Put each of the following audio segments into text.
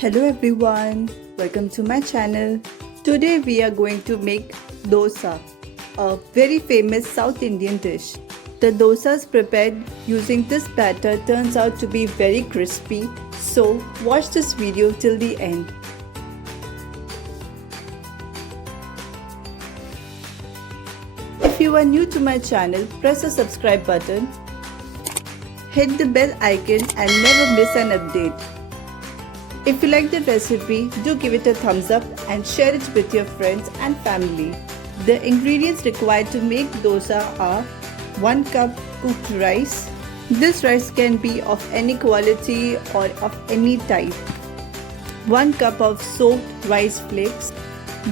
Hello everyone, welcome to my channel. Today we are going to make dosa, a very famous South Indian dish. The dosas prepared using this batter turns out to be very crispy, so watch this video till the end. If you are new to my channel, press the subscribe button, hit the bell icon and never miss an update. If you like the recipe, do give it a thumbs up and share it with your friends and family. The ingredients required to make dosa are 1 cup cooked rice. This rice can be of any quality or of any type. 1 cup of soaked rice flakes.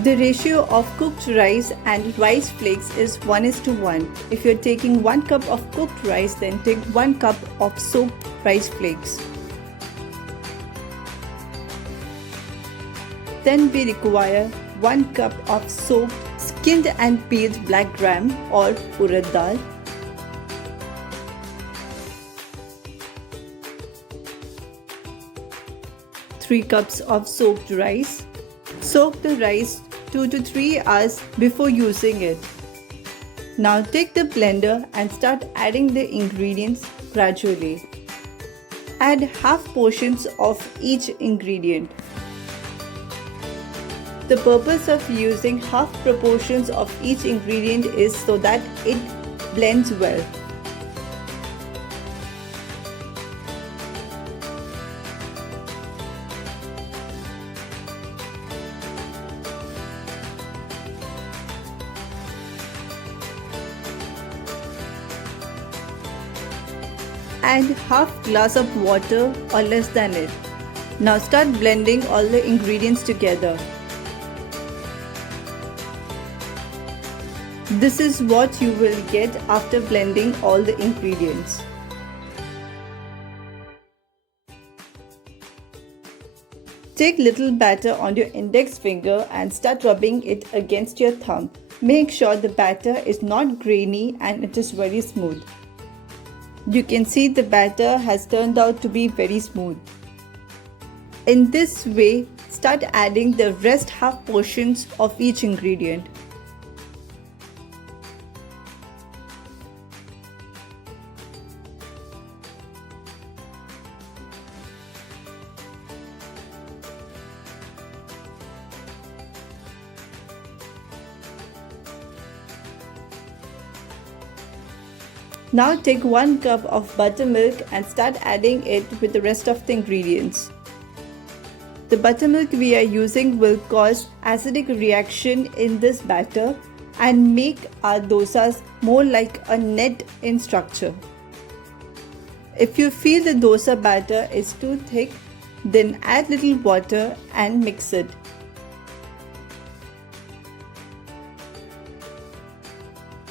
The ratio of cooked rice and rice flakes is 1:1. If you're taking 1 cup of cooked rice, then take 1 cup of soaked rice flakes. Then we require 1 cup of soaked, skinned and peeled black gram or urad dal. Three cups of soaked rice. Soak the rice 2 to 3 hours before using it. Now take the blender and start adding the ingredients gradually. Add half portions of each ingredient. The purpose of using half proportions of each ingredient is so that it blends well. Add half glass of water or less than it. Now start blending all the ingredients together. This is what you will get after blending all the ingredients. Take little batter on your index finger and start rubbing it against your thumb. Make sure the batter is not grainy and it is very smooth. You can see the batter has turned out to be very smooth. In this way, start adding the rest half portions of each ingredient. Now take 1 cup of buttermilk and start adding it with the rest of the ingredients. The buttermilk we are using will cause acidic reaction in this batter and make our dosas more like a net in structure. If you feel the dosa batter is too thick, then add little water and mix it.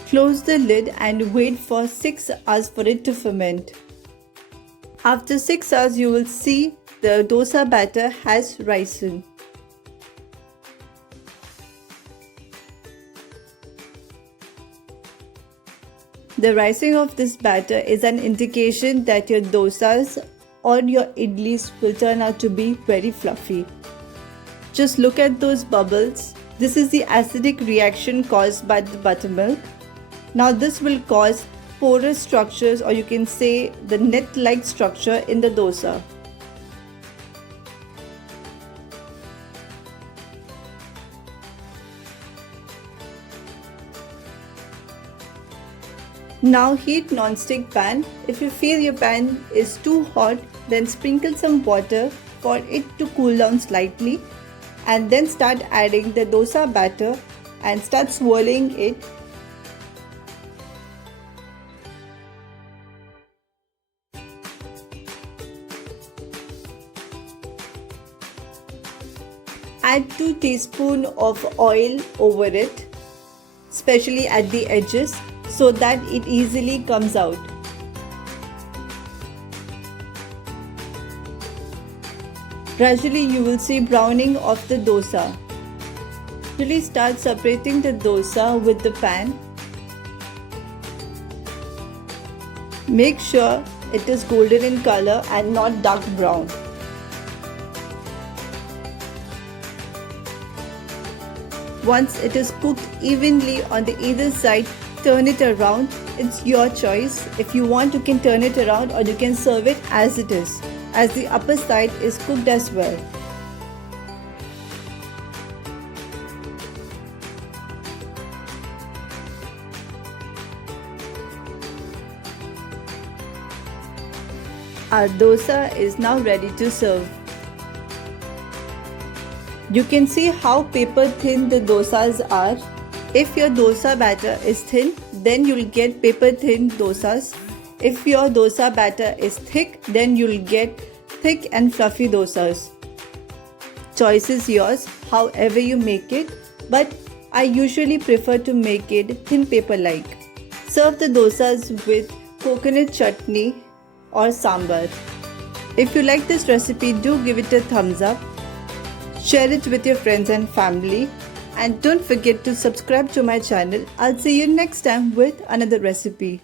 Close the lid and wait for 6 hours for it to ferment. After 6 hours, you will see the dosa batter has risen. The rising of this batter is an indication that your dosas or your idlis will turn out to be very fluffy. Just look at those bubbles. This is the acidic reaction caused by the buttermilk. Now this will cause porous structures, or you can say the net-like structure in the dosa. Now heat non-stick pan. If you feel your pan is too hot, then sprinkle some water for it to cool down slightly, and then start adding the dosa batter and start swirling it. Add 2 teaspoons of oil over it, especially at the edges, so that it easily comes out. Gradually you will see browning of the dosa. Gradually start separating the dosa with the pan. Make sure it is golden in color and not dark brown. Once it is cooked evenly on the either side, turn it around. It's your choice. If you want, you can turn it around or you can serve it as it is, as the upper side is cooked as well. Our dosa is now ready to serve. You can see how paper thin the dosas are. If your dosa batter is thin, then you'll get paper thin dosas. If your dosa batter is thick, then you'll get thick and fluffy dosas. Choice is yours, however you make it, but I usually prefer to make it thin paper like. Serve the dosas with coconut chutney or sambar. If you like this recipe, do give it a thumbs up. Share it with your friends and family. And don't forget to subscribe to my channel. I'll see you next time with another recipe.